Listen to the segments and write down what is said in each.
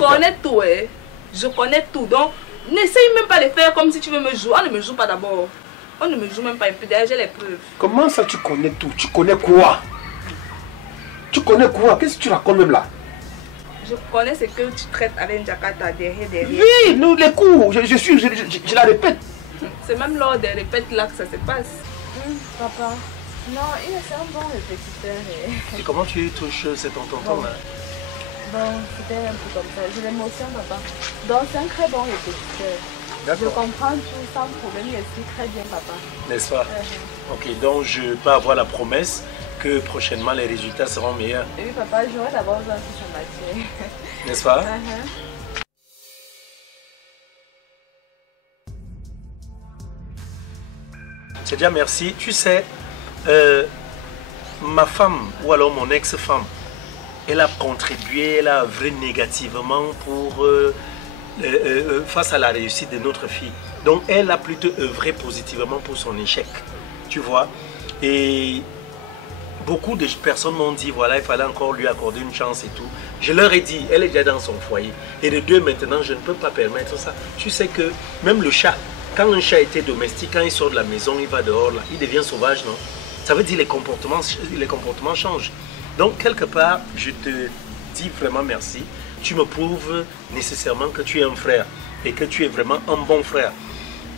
connais tout, hein. Je connais tout. Donc, n'essaye même pas de faire comme si tu veux me jouer. On ne me joue pas d'abord. On ne me joue même pas un peu. D'ailleurs, j'ai les preuves. Comment ça, tu connais tout? Tu connais quoi? Tu connais quoi? Qu'est-ce que tu racontes même là? Je connais ce que tu traites avec Jakarta derrière. Oui, nous, les coups, je la répète. C'est même lors des répètes là que ça se passe. Papa, non, c'est un bon répétiteur. Et comment tu touches cet tonton là? Bon, c'était un peu comme ça. J'ai l'émotion, papa. Donc, c'est un très bon répétiteur. Je comprends tout sans problème. Il explique très bien, papa. N'est-ce pas? Ok, donc je peux avoir la promesse que prochainement les résultats seront meilleurs. Oui, papa, j'aurais d'abord besoin de sa matière. N'est-ce pas? C'est déjà merci. Tu sais, ma femme, ou alors mon ex-femme, elle a contribué, elle a œuvré négativement pour, face à la réussite de notre fille. Donc, elle a plutôt œuvré positivement pour son échec. Tu vois? Et beaucoup de personnes m'ont dit, voilà, il fallait encore lui accorder une chance et tout. Je leur ai dit, elle est déjà dans son foyer. Et de deux, maintenant, je ne peux pas permettre ça. Tu sais que même le chat, quand un chat était domestique, quand il sort de la maison, il va dehors, là, il devient sauvage, non? Ça veut dire les comportements changent. Donc, quelque part, je te dis vraiment merci. Tu me prouves nécessairement que tu es un frère et que tu es vraiment un bon frère.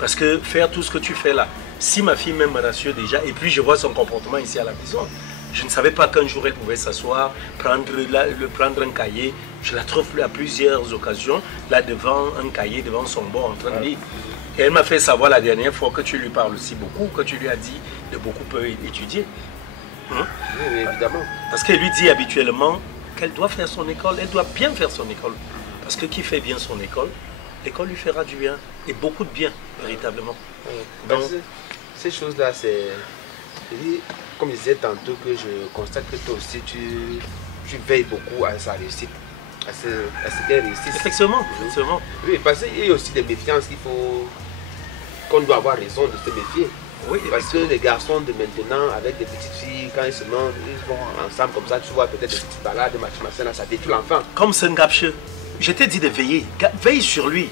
Parce que faire tout ce que tu fais là, si ma fille même me rassure déjà, et puis je vois son comportement ici à la maison, je ne savais pas qu'un jour elle pouvait s'asseoir, prendre un cahier. Je la trouve à plusieurs occasions, là devant un cahier, devant son bord en train de lire. Et elle m'a fait savoir la dernière fois que tu lui parles aussi beaucoup, que tu lui as dit de beaucoup étudier. Hein? Oui, évidemment. Parce qu'elle lui dit habituellement qu'elle doit faire son école, elle doit bien faire son école. Parce que qui fait bien son école, l'école lui fera du bien, et beaucoup de bien, véritablement. Donc, ces choses-là, c'est... Comme je disais tantôt, que je constate que toi aussi, tu veilles beaucoup à sa réussite. À ce qu'elle réussisse. Effectivement, effectivement. Oui, parce qu'il y a aussi des méfiances qu'on doit avoir raison de se méfier. Oui, parce que les garçons de maintenant, avec des petites filles, quand ils se mangent, ils vont ensemble comme ça, tu vois peut-être des petites balades, des machin, ça détruit l'enfant. Comme c'est Ngapche, je t'ai dit de veiller. Veille sur lui.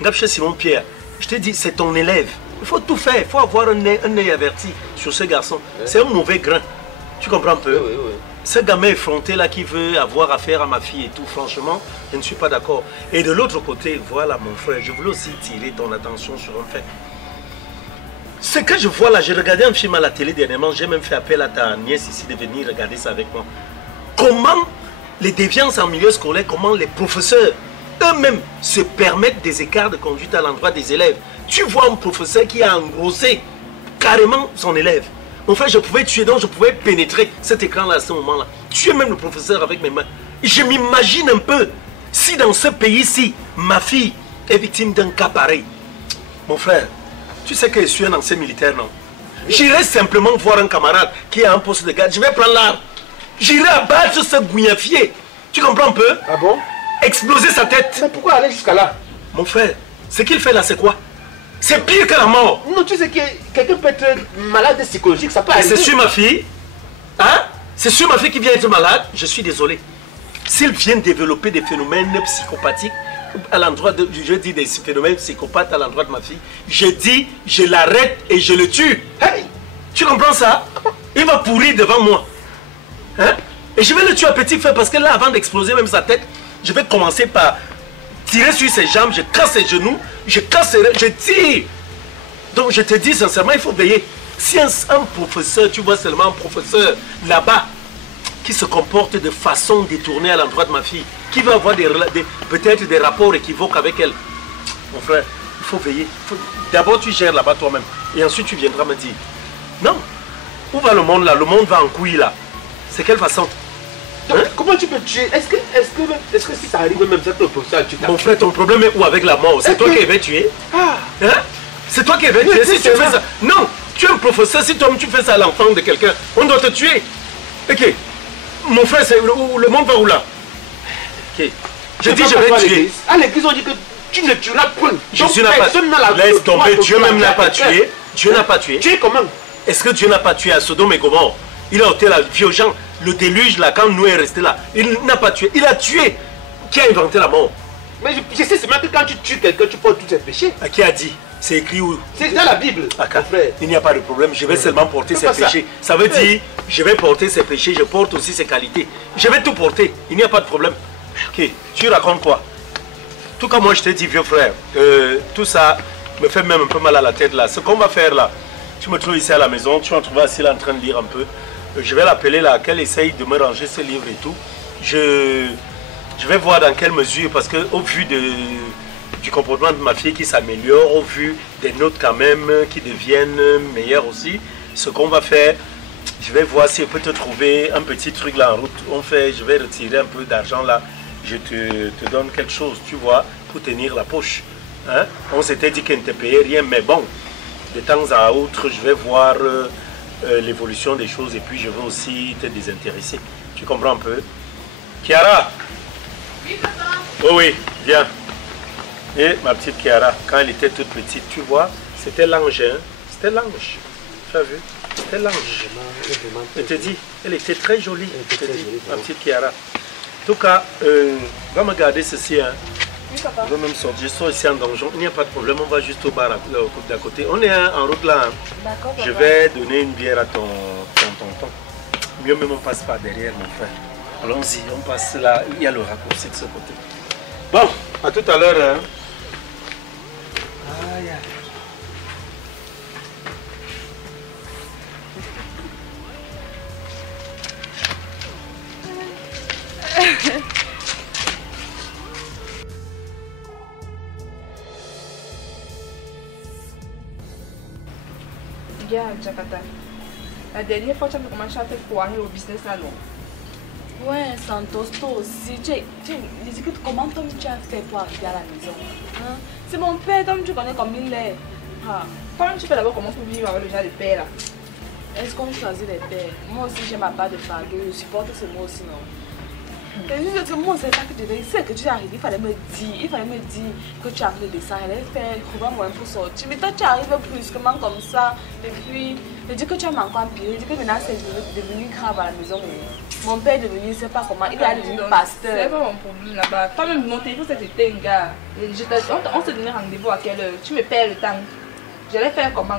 Ngapche Simon Pierre, je t'ai dit, c'est ton élève. Il faut tout faire, il faut avoir un œil averti sur ce garçon. C'est un mauvais grain. Tu comprends un peu? Oui. Ce gamin effronté là qui veut avoir affaire à ma fille et tout, franchement, je ne suis pas d'accord. Et de l'autre côté, voilà mon frère, je voulais aussi tirer ton attention sur un fait. Ce que je vois là, j'ai regardé un film à la télé dernièrement, j'ai même fait appel à ta nièce ici de venir regarder ça avec moi. Comment les déviances en milieu scolaire, comment les professeurs eux-mêmes se permettent des écarts de conduite à l'endroit des élèves. Tu vois un professeur qui a engrossé carrément son élève. En fait, je pouvais tuer, donc je pouvais pénétrer cet écran-là à ce moment-là. Tuer même le professeur avec mes mains. Et je m'imagine un peu, si dans ce pays-ci, ma fille est victime d'un cas pareil. Mon frère, tu sais que je suis un ancien militaire, non? J'irai simplement voir un camarade qui a un poste de garde. Je vais prendre l'arme. J'irai abattre ce gouinafier. Tu comprends un peu? Ah bon? Exploser sa tête. Mais pourquoi aller jusqu'à là? Mon frère, ce qu'il fait là, c'est quoi? C'est pire que la mort. Non, tu sais que quelqu'un peut être malade psychologique, ça peut arriver. C'est sur ma fille? Hein? C'est sur ma fille qui vient être malade? Je suis désolé. S'il vient développer des phénomènes psychopathiques à l'endroit de... Je dis des phénomènes psychopathes à l'endroit de ma fille, je dis, je l'arrête et je le tue. Hey! Tu comprends ça? Il va pourrir devant moi. Hein? Et je vais le tuer à petit feu parce que là, avant d'exploser même sa tête, je vais commencer par tirer sur ses jambes, je casse ses genoux, je tire. Donc je te dis sincèrement, il faut veiller. Si un professeur, tu vois seulement un professeur là-bas, qui se comporte de façon détournée à l'endroit de ma fille, qui va avoir peut-être des rapports équivoques avec elle, mon frère, il faut veiller. D'abord tu gères là-bas toi-même, et ensuite tu viendras me dire, non, où va le monde là? Le monde va en couille là. C'est quelle façon? Donc, comment tu peux tuer? Est-ce que si ça arrive même ça, le professeur, tu t'as... Mon frère, ton problème est où avec la mort? C'est toi qui vas tuer? Ah. Hein? C'est toi qui vas tuer si tu fais ça? Non, tu es un professeur, si toi tu fais ça à l'enfant de quelqu'un, on doit te tuer. Ok, mon frère, le monde va où là? Ok, je dis je vais tuer. À l'église on dit que tu ne tueras point. Jésus n'a pas tué. Laisse tomber, Dieu même n'a pas tué. Dieu n'a pas tué. Tué comment? Est-ce que Dieu n'a pas tué à Sodome et Gomorrhe? Il a ôté la vie aux gens. Le déluge là, quand Noé est resté là, il n'a pas tué. Il a tué. Qui a inventé la mort? Mais je sais seulement que quand tu tues quelqu'un, tu portes tous tes péchés. À qui a dit? C'est écrit où? C'est dans la Bible, mon frère. Il n'y a pas de problème, je vais seulement porter ses péchés. Ça veut dire, je vais porter ses péchés, je porte aussi ses qualités. Je vais tout porter, il n'y a pas de problème. Ok, tu racontes quoi? Tout comme moi je t'ai dit, vieux frère, tout ça me fait même un peu mal à la tête là. Ce qu'on va faire là, tu me trouves ici à la maison, tu vas trouver assis là en train de lire un peu. Je vais l'appeler là, qu'elle essaye de me ranger ses livres et tout. Je vais voir dans quelle mesure, parce qu'au vu du comportement de ma fille qui s'améliore, au vu des notes quand même qui deviennent meilleures aussi, ce qu'on va faire, je vais voir si je peux te trouver un petit truc là en route. Je vais retirer un peu d'argent là, je te donne quelque chose, tu vois, pour tenir la poche. Hein? On s'était dit qu'elle ne te payait rien, mais bon, de temps à autre, je vais voir l'évolution des choses et puis je vais aussi te désintéresser. Tu comprends un peu? Chiara? Oui, papa. Oh oui, viens. Et ma petite Chiara, quand elle était toute petite, tu vois, c'était l'ange, hein? C'était l'ange. Tu as vu? C'était l'ange. Je te dis, elle était très jolie. Je te dis, ma petite Chiara. En tout cas, va me garder ceci, hein? Oui, papa. Je vais même sortir. Je sors ici en donjon. Il n'y a pas de problème, on va juste au bar d'à côté. On est en route là. Hein? D'accord, papa. Je vais donner une bière à ton tonton. Mieux même on passe par derrière, mon frère. Allons-y, on passe là. Il y a le raccourci de ce côté. Bon, à tout à l'heure. Hein? Aïe, aïe. Regarde, Jakarta. La dernière fois, tu avais commencé à te foirer au business là, non? Ouais, Santos, toi aussi. Comment Tom tu as fait pour arriver à la maison? Hein? C'est mon père, Tom, tu connais comme il est. Ah. Comment tu fais d'abord comment pour vivre avec le genre de père là? Est-ce qu'on choisit les pères? Moi aussi, j'ai ma part de fardeau. Je supporte ce mot aussi, non? C'est juste que moi, c'est ça que je devais. C'est que tu es arrivé, il fallait me dire que tu arrives de ça. Elle allait faire trouver un moyen pour sortir. Mais toi, tu arrives brusquement comme ça. Et puis, je dis que tu as encore empiré. Je dis que maintenant, c'est devenu grave à la maison. Mon père est devenu, je ne sais pas comment, il est devenu pasteur. C'est pas mon problème là-bas. Toi-même, mon téléphone, c'était un gars. On s'est donné rendez-vous à quelle heure? Tu me perds le temps. J'allais faire comment?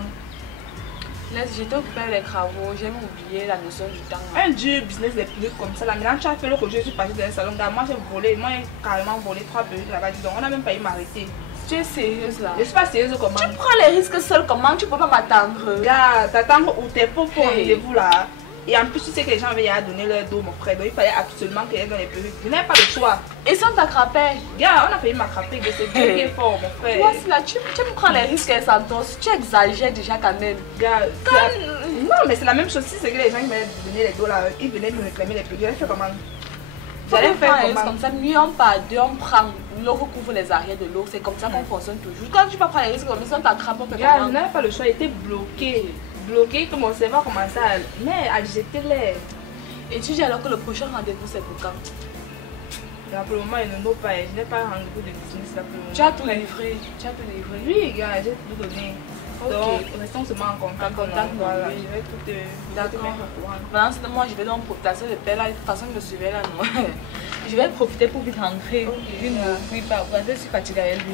J'étais occupée avec les travaux, j'ai même oublié la notion du temps. Un dur business des plus comme ça. Là, maintenant, tu as fait l'autre jour, je suis partie dans un salon. Moi, j'ai volé, moi, j'ai carrément volé 3 bébés là-bas. Donc, on n'a même pas eu m'arrêter. Tu es sérieuse là? Je suis pas sérieuse comment? Tu prends les risques seul comment? Tu peux pas m'attendre. Gars, t'attends où t'es pour rendez-vous là. Et en plus, tu sais que les gens avaient à donner leur dos, mon frère. Donc, il fallait absolument qu'il y ait dans les perruques. Je n'avais pas le choix. Et si on t'attrapait? Gars, on a failli m'attraper. C'est bien qui est fort, mon frère. Toi, là, tu me prends les risques, Santos. Tu exagères déjà quand même. Gars, non, mais c'est la même chose. Si c'est que les gens qui m'avaient donné les dos là, ils venaient me réclamer les perruques. J'allais faire comment? J'allais faire comme ça. Mieux on part deux, on prend. L'eau recouvre les arrières de l'eau. C'est comme ça qu'on fonctionne toujours. Quand tu vas prendre les risques, comme ça, on t'attrape, on peut comment? Gars, je n'avais pas le choix. J'étais bloqué. Bloqué, comme on sait pas comment ça. Mais à jeter l'air. Et tu dis alors que le prochain rendez-vous c'est pour quand? Là, pour le moment, il ne m'ont pas. Je n'ai pas rendez-vous de business là pour le moment. Tu as tout livré? Tu as tout livré? Oui, gars, j'ai tout donné. Ok. Donc, restons seulement en contact. Voilà, oui. je vais tout te D'accord. Maintenant, moi, je vais donc profiter de père là. De toute façon, je me suivais là. Non. Je vais profiter pour vite rentrer. Okay. Oui, parce que je suis fatiguée avec lui.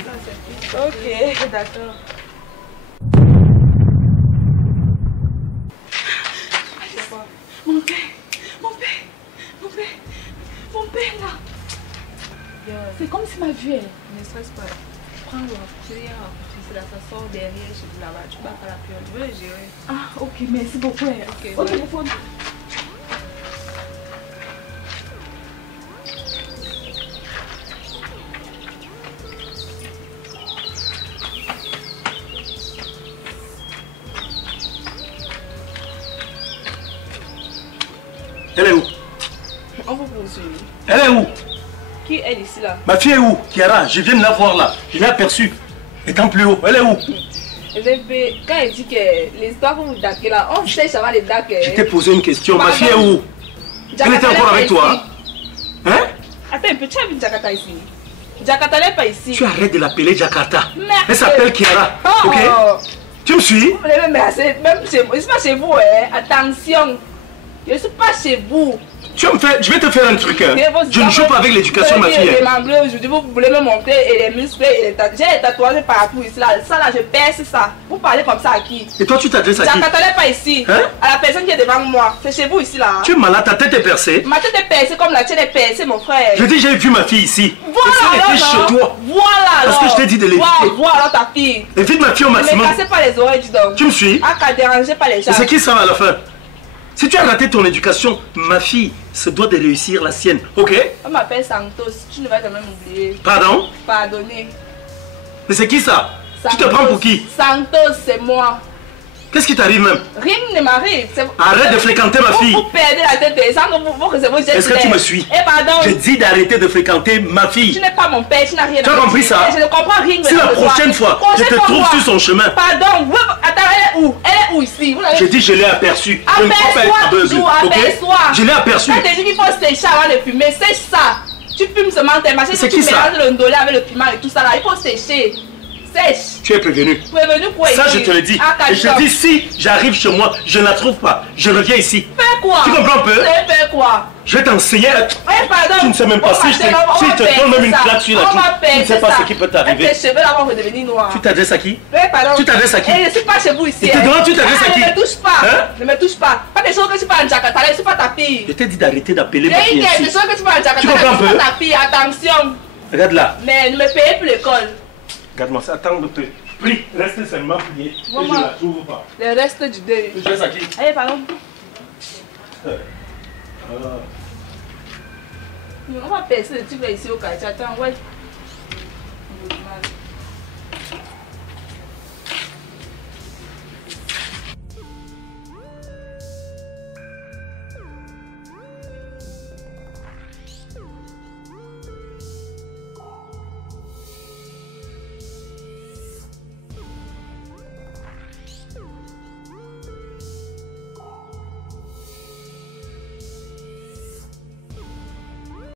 Ok, d'accord. Mon père là. C'est comme si ma vue est. Ne stresse pas. Prends le raccourci, c'est là, ça sort derrière chez vous là-bas. Tu vas pas la peur, je vais le gérer. Ah, ok, merci beaucoup. Ok, téléphone. Elle est où? On vous poursuit. Elle est où? Qui est ici là? Ma fille est où? Chiara, je viens de la voir là. Je l'ai aperçue. Étant plus haut. Elle est où? Quand elle dit que l'histoire que vous daquez là, on sait ça va les daquer. Je t'ai posé une question. Ma fille est où? Elle était encore avec toi? Hein? Attends un peu, tu as vu Jakarta ici? Jakarta n'est pas ici. Tu arrêtes de l'appeler Jakarta. Merde. Elle s'appelle Chiara. Oh. Ok? Tu me suis? Même chez vous, je ne suis pas chez vous, hein. Attention. Je ne suis pas chez vous. Tu vas me faire, je vais te faire un truc. Hein. Je ne joue pas avec l'éducation de ma fille. Aujourd'hui, vous voulez me montrer et les muscles et les tatouages. J'ai les tatouages partout ici. Là. Ça là, je perce ça. Vous parlez comme ça à qui? Et toi, tu t'adresses à qui? Je ne t'attendais pas ici. Hein? À la personne qui est devant moi. C'est chez vous ici là. Tu es malade, ta tête est percée. Ma tête est percée comme la tienne est percée, mon frère. Je dis, j'ai vu ma fille ici. Voilà alors. Chez toi. Voilà alors. Parce que je t'ai dit de l'éviter. Voilà alors ta fille. Évite ma fille au maximum. Ne me cassez pas les oreilles, dis donc. Tu me suis? Ah, qu'à déranger pas les gens. Et c'est qui ça à la fin? Si tu as raté ton éducation, ma fille se doit de réussir la sienne, ok? On m'appelle Santos, tu ne vas jamais m'oublier. Pardon? Pardonnez. Mais c'est qui ça? Santos. Tu te prends pour qui? Santos, c'est moi. Qu'est-ce qui t'arrive même? Rien ne m'arrive. Arrête de fréquenter ma fille. Vous perdez la tête des gens, vous recevez vos gestes. Est-ce que tu me suis? Eh pardon. J'ai dit d'arrêter de fréquenter ma fille. Tu n'es pas mon père, tu n'as rien à dire. Tu as compris ça? Je ne comprends rien. Si la prochaine fois, je te trouve sur son chemin. Pardon, attends, elle est où? Elle est où ici? Je dis, je l'ai aperçu. Je ne crois pas être aveugle, ok? Je l'ai aperçu. Quand tu dis qu'il faut sécher avant de fumer, sèche ça. Tu fumes seulement tes machins, tu mélanges le ndolé avec le piment et tout ça là. Il faut sécher. Sèche. Tu es prévenu. Prévenu quoi? Ça, je te le dis. Et je te dis, si j'arrive chez moi, je ne la trouve pas. Je reviens ici. Fais quoi? Tu comprends un peu? Fais quoi? Je vais t'enseigner. Pardon. Tu ne sais même pas si je te donne même une claque sur la joue. Tu ne sais pas ce qui peut t'arriver. Tes cheveux là vont redevenir noirs. Tu t'adresses à qui? Pardon. Tu t'adresses à qui? Je ne suis pas chez vous ici. Et dedans, tu t'adresses à qui? Ne me touche pas. Hein? Ne me touche pas. Pas des choses que tu parles en Jakarta, je ne suis pas ta fille. Je t'ai dit d'arrêter d'appeler ma fille Des ainsi. choses que tu parles en Jakarta, Tu je comprends un ne suis peu? pas ta fille. Attention. Regarde là. Mais ne me payez plus l'école. Regarde-moi ça. Attends de te. Prie, reste seulement prier. Et je ne la trouve pas. Le reste du deuil. Tu t'adresses à qui? Allez, pardon. On va percer le truc là ici au quartier. Attends, ouais.